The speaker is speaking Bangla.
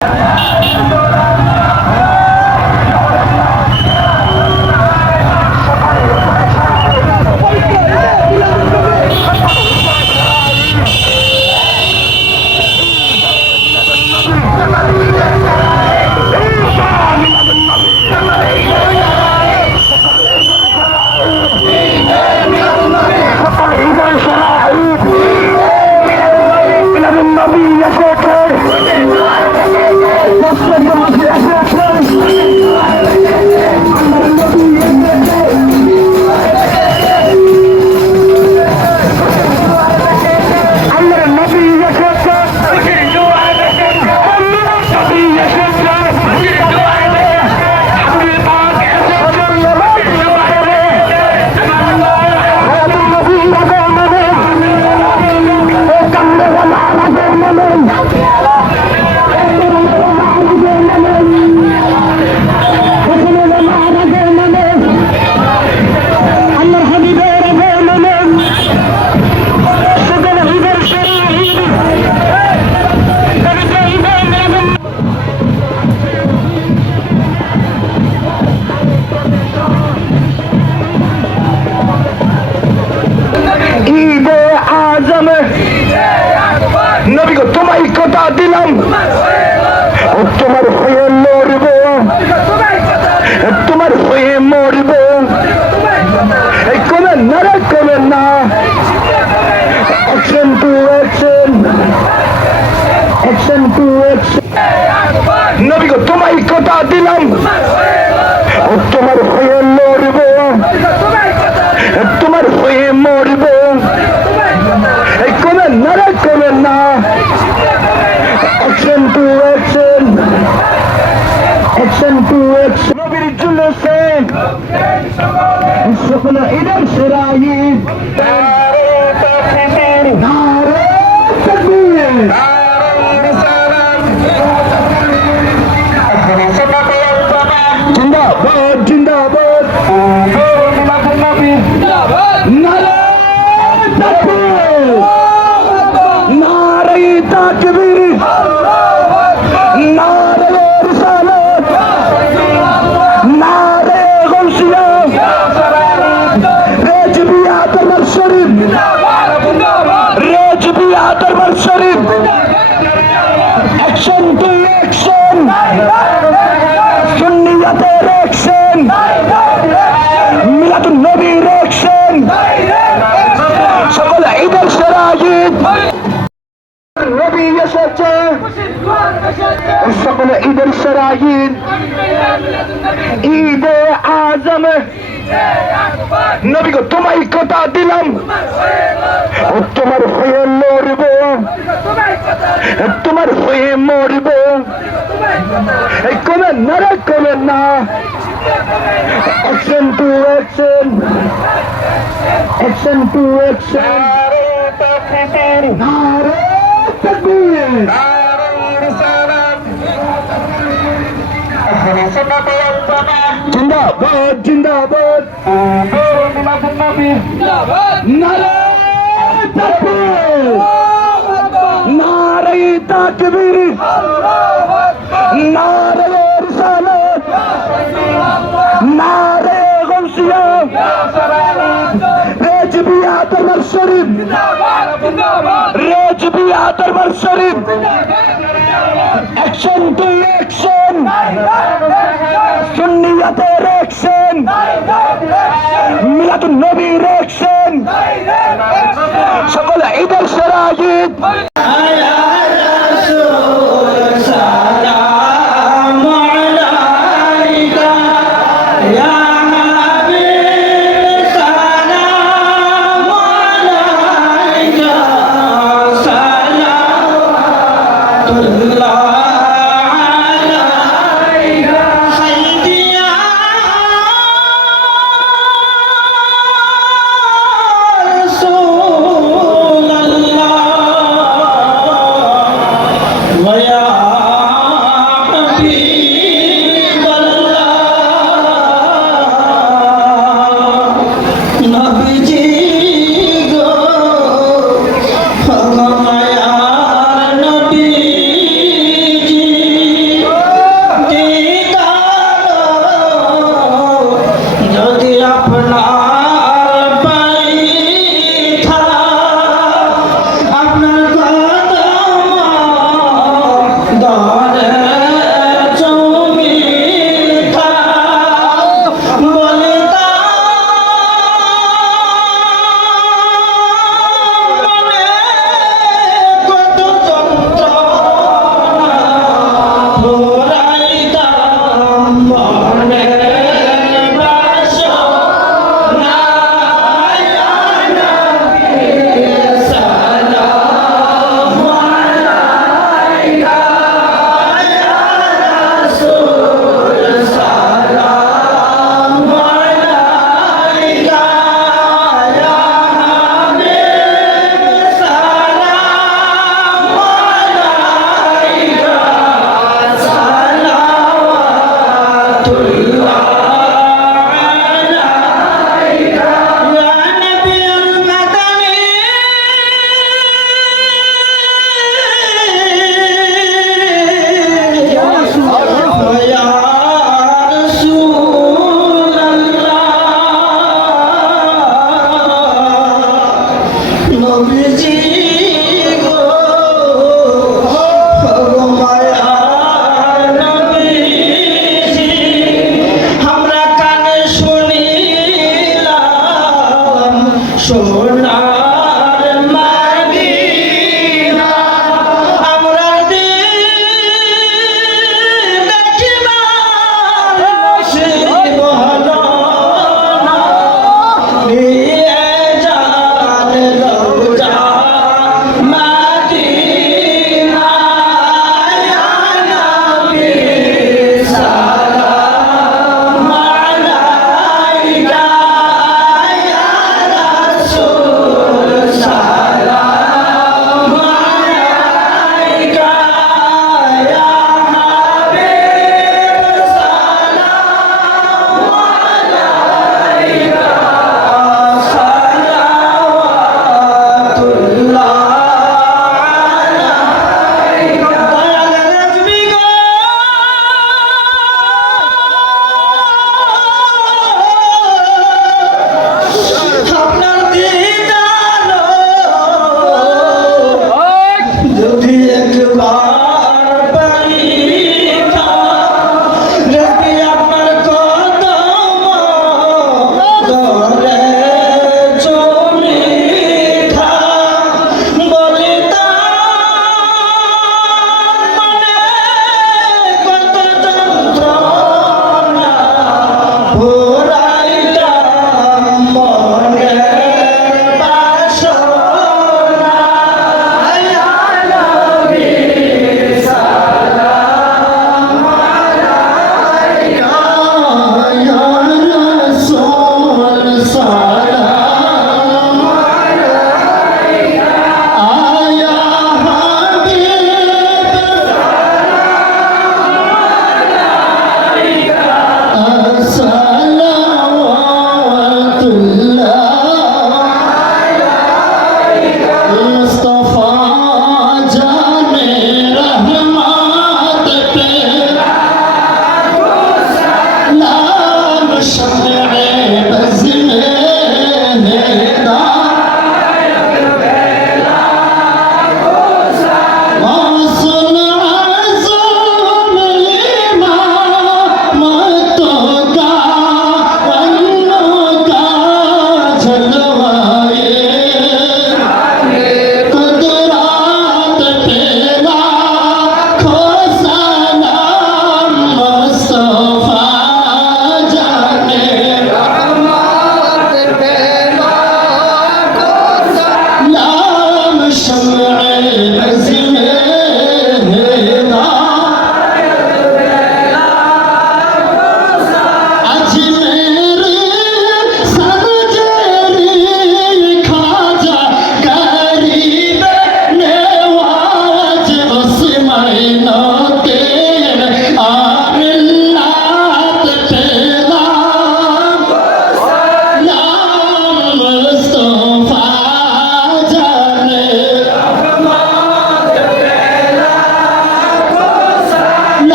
ঈদে টু অ্যাকশন নবীর জুলুসে সকল। ঈদের সেরা টু অ্যাকশন সুন্নিয়াতের অ্যাকশন মিলাদুন নবীর অ্যাকশন সকল ঈদের সেরা ঈদ। নবী এসেছে। সকল ঈদের সেরা ঈদ। ঈদে আজম। নবী গো তোমায় কথা দিলাম। তোমার হয়ে তোমার হয়ে মরব। এই কমে না রে কমে না? Action to action action to action নারে তাকবীর জিন্দাবাদ জিন্দাবাদ নারে তাকবীর নারে তাকবীর। নারে রিসালাত। নারে গৌসিয়া রেজবিয়া দরবার শরীফ। রেজবিয়া দরবার শরীফ। অ্যাকশন টু অ্যাকশন সুন্নিয়াতের অ্যাকশন মিলাদুন নবীর অ্যাকশন সকল ঈদের সেরা ঈদ। ربنا